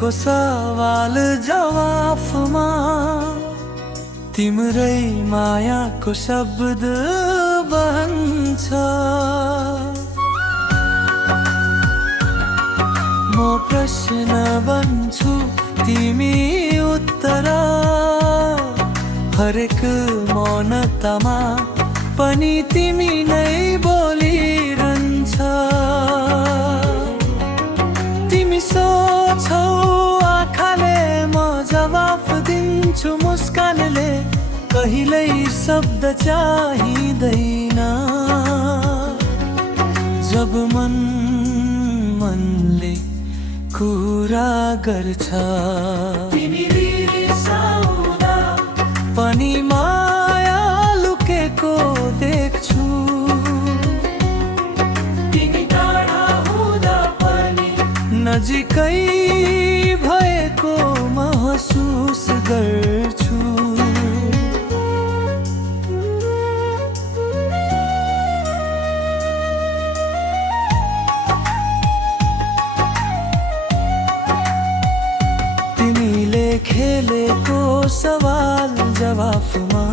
को सवाल जवाफमा तिम्रै मायाको शब्द बहन्छ। म प्रश्न बन्छु तिमी उत्तर, हरेक मौनतामा पनि तिमी नै बोलिरहन्छ। तिमी सोच्छौ आँखाले, म जवाफ दिन्छु मुस्कानले। कहिल्यै शब्द चाहिँदैन जब मनले कुरा गर्छ। तिमी रिसाउँदा पनि माया लुकेको देख्छु। तिमी टाढा हुँदा पनि नजिकै भएको महसुस गर्छु। तिमीले खेलेको सवाल जवाफमा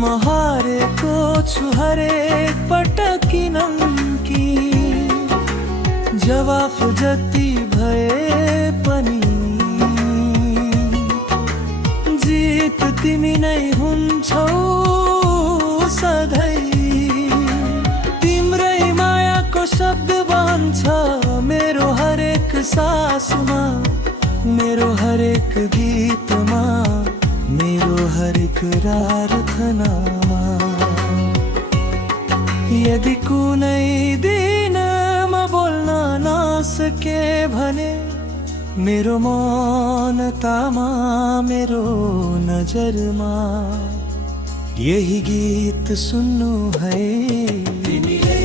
म हारेको छु हरेक पटक कि जवाफ जति भए पनि जित तिमी नै हुन्छौ सधैँ। तिम्रै मायाको शब्द बन्छ मेरो हरेक सासमा, मेरो हरेक गीतमा, मेरो हरेक प्रार्थनामा। यदि कुनै दिन म बोल्न नसके भने मेरो मौनतामा, मेरो नजरमा यही गीत सुन्नु है। तिमीले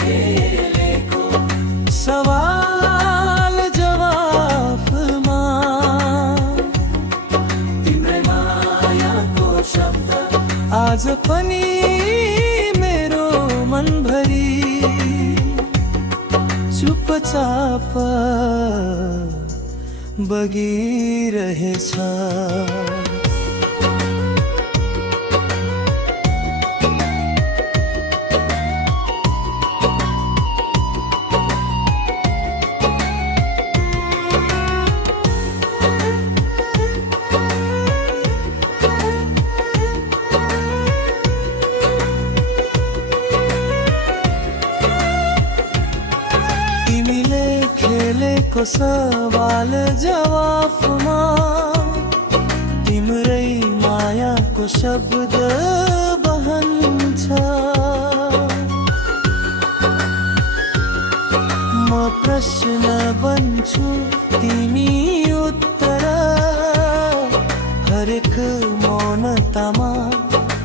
खेलेको सवाल जवाफमा तिम्रै मायाको शब्द आज पनि मेरो मनभरि चुपचाप बगिरहेछ। तिमीले खेलेको सवाल जवाफमा तिम्रै मायाको शब्द बहन्छ। म प्रश्न बन्छु तिमी उत्तर, हरेक मौनतामा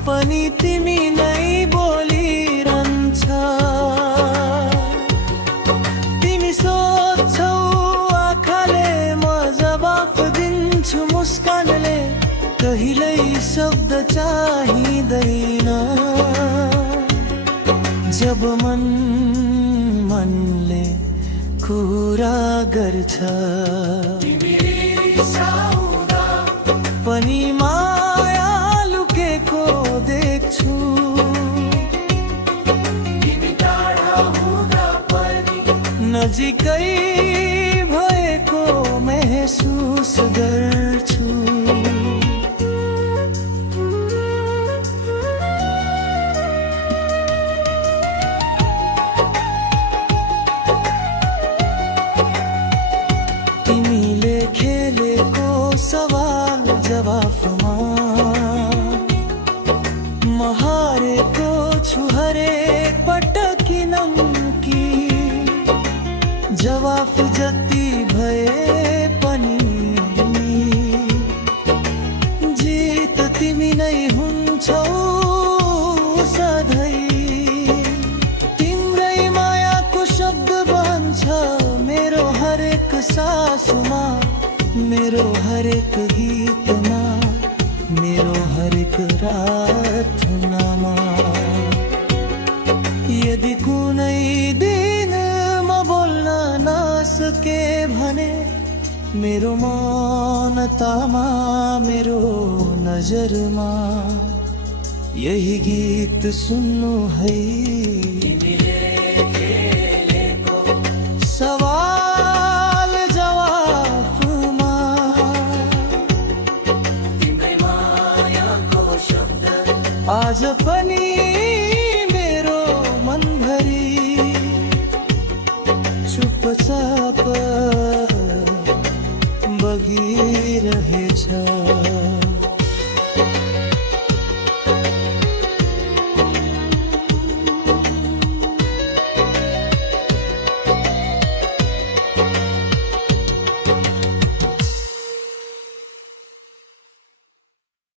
पनि तिमी नै बोलिरहन्छ। तिमी सोच्छौ आँखाले, म जवाफ दिन्छु मुस्कानले। कहिल्यै शब्द चाहिँदैन जब मनले कुरा गर्छ। तिमी रिसाउँदा पनि माया लुकेको देख्छु। तिमी टाढा हुँदा पनि नजिकै भएको महसुस गर्छु। तिमीले खेलेको सवाल जवाफमा म हारेको छु हरेक पटक कि जवाफ जति भए पनि जित तिमी नै हुन्छौ सधैँ। तिम्रै मायाको शब्द बन्छ मेरो हरेक सासमा, मेरो हरेक गीतमा, मेरो हरेक प्रार्थनामा। यदि कुनै दिन म बोल्न नसके मेरो मौनतामा मेरो नजरमा यही गीत सुन्नु है। सवाल जवाफमा तिम्रै मायाको शब्द आज पनि मेरो मनभरि चुप छ।